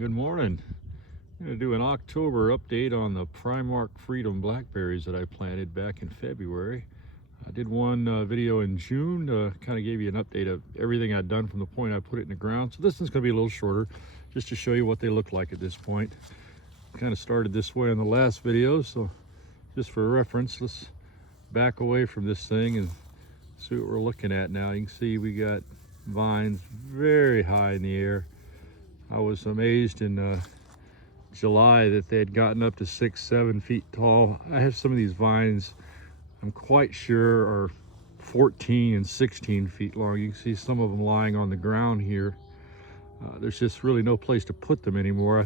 Good morning. I'm going to do an October update on the Prime-Ark Freedom blackberries that I planted back in February. I did one video in June, kind of gave you an update of everything I'd done from the point I put it in the ground. So this one's going to be a little shorter, just to show you what they look like at this point. Kind of started this way in the last video, so just for reference, let's back away from this thing and see what we're looking at now. You can see we got vines very high in the air. I was amazed in July that they had gotten up to 6-7 feet tall. I have some of these vines I'm quite sure are 14 and 16 feet long. You can see some of them lying on the ground here. There's just really no place to put them anymore.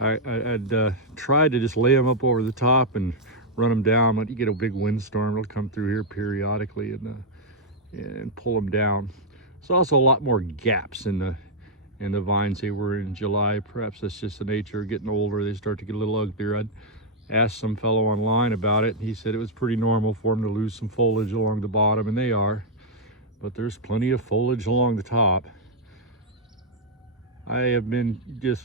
I'd tried to just lay them up over the top and run them down. When you get a big windstorm, it'll come through here periodically and pull them down. There's also a lot more gaps in the vines they were in July. Perhaps that's just the nature of getting older. They start to get a little uglier. I'd asked some fellow online about it. He said it was pretty normal for them to lose some foliage along the bottom, and they are. But there's plenty of foliage along the top. I have been just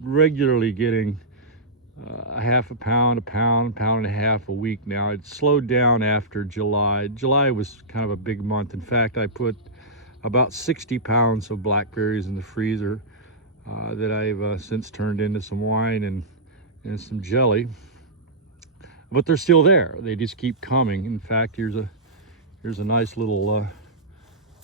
regularly getting a half a pound, pound and a half a week now. It slowed down after July. July was kind of a big month. In fact, I put about 60 pounds of blackberries in the freezer that I've since turned into some wine and some jelly. But they're still there. They just keep coming. In fact, here's a nice little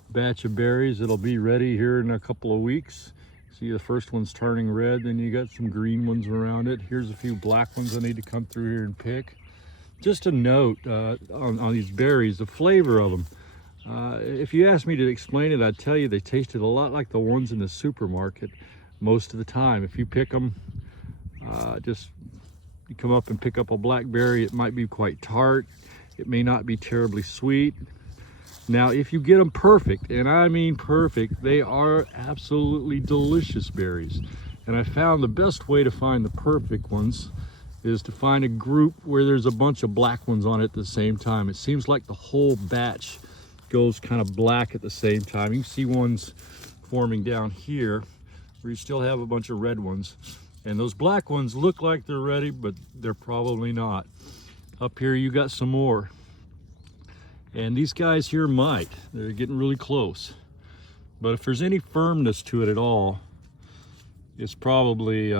batch of berries that'll be ready here in a couple of weeks. See, the first one's turning red, then you got some green ones around it. Here's a few black ones I need to come through here and pick. Just a note on these berries, the flavor of them. If you asked me to explain it, I'd tell you they tasted a lot like the ones in the supermarket most of the time. If you pick them, just you come up and pick up a blackberry, it might be quite tart. It may not be terribly sweet. Now, if you get them perfect, and I mean perfect, they are absolutely delicious berries. And I found the best way to find the perfect ones is to find a group where there's a bunch of black ones on it at the same time. It seems like the whole batch goes kind of black at the same time. You can see ones forming down here where you still have a bunch of red ones. And those black ones look like they're ready, but they're probably not. Up here you got some more. And these guys here might. They're getting really close. But if there's any firmness to it at all, it's probably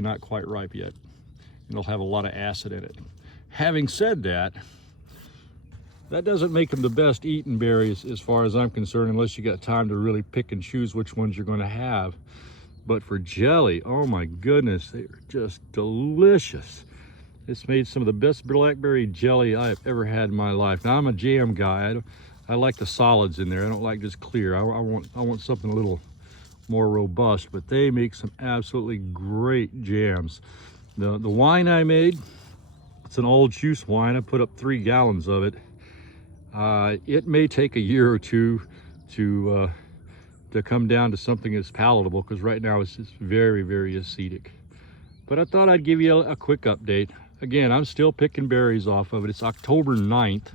not quite ripe yet. It'll have a lot of acid in it. Having said that, that doesn't make them the best eaten berries as far as I'm concerned, unless you got time to really pick and choose which ones you're going to have. But for jelly, oh my goodness, they are just delicious. It's made some of the best blackberry jelly I have ever had in my life. Now, I'm a jam guy. I like the solids in there. I don't like just clear. I want something a little more robust, but they make some absolutely great jams. The wine I made, it's an old juice wine. I put up 3 gallons of it. It may take a year or two to come down to something that's palatable, because right now it's just very, very acidic. But I thought I'd give you a quick update. Again, I'm still picking berries off of it. It's October 9th.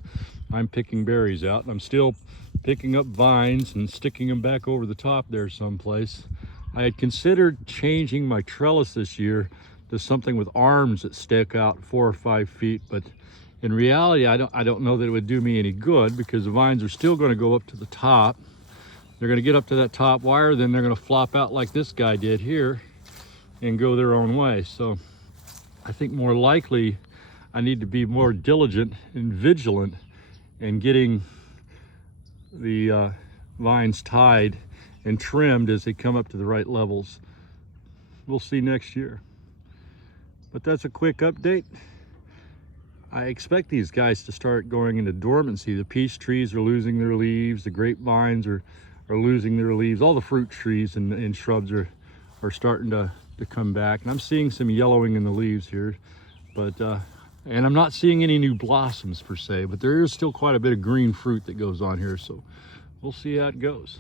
I'm picking berries out, and I'm still picking up vines and sticking them back over the top there someplace. I had considered changing my trellis this year to something with arms that stick out 4 or 5 feet, but in reality, I don't know that it would do me any good, because the vines are still going to go up to the top. They're going to get up to that top wire, then they're going to flop out like this guy did here and go their own way. So I think more likely I need to be more diligent and vigilant in getting the vines tied and trimmed as they come up to the right levels. We'll see next year. But that's a quick update. I expect these guys to start going into dormancy. The peach trees are losing their leaves. The grapevines are losing their leaves. All the fruit trees and shrubs are starting to come back. And I'm seeing some yellowing in the leaves here. But and I'm not seeing any new blossoms per se, but there is still quite a bit of green fruit that goes on here. So we'll see how it goes.